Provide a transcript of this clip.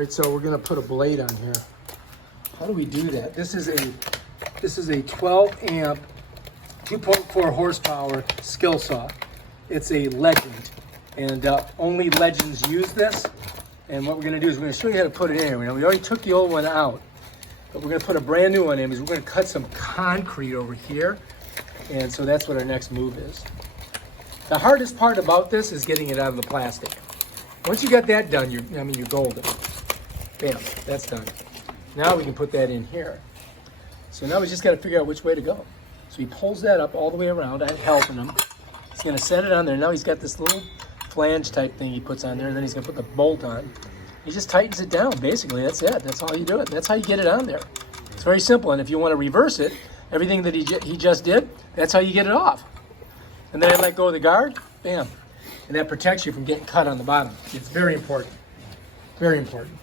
right, so we're gonna put a blade on here. How do we do that? This is a 12 amp, 2.4 horsepower skill saw. It's a Legend, and only Legends use this. And what we're gonna do is we're gonna show you how to put it in here. We already took the old one out, but we're gonna put a brand new one in because we're gonna cut some concrete over here. And so that's what our next move is. The hardest part about this is getting it out of the plastic. Once you got that done, you're golden. Bam, that's done. Now we can put that in here. So now we just got to figure out which way to go. So he pulls that up all the way around. I'm helping him. He's going to set it on there. Now he's got this little flange type thing he puts on there, and then he's going to put the bolt on. He just tightens it down, basically. That's it. That's how you do it. That's how you get it on there. It's very simple. And if you want to reverse it, everything that he just did, that's how you get it off. And then I let go of the guard, bam. And that protects you from getting cut on the bottom. It's very important. Very important.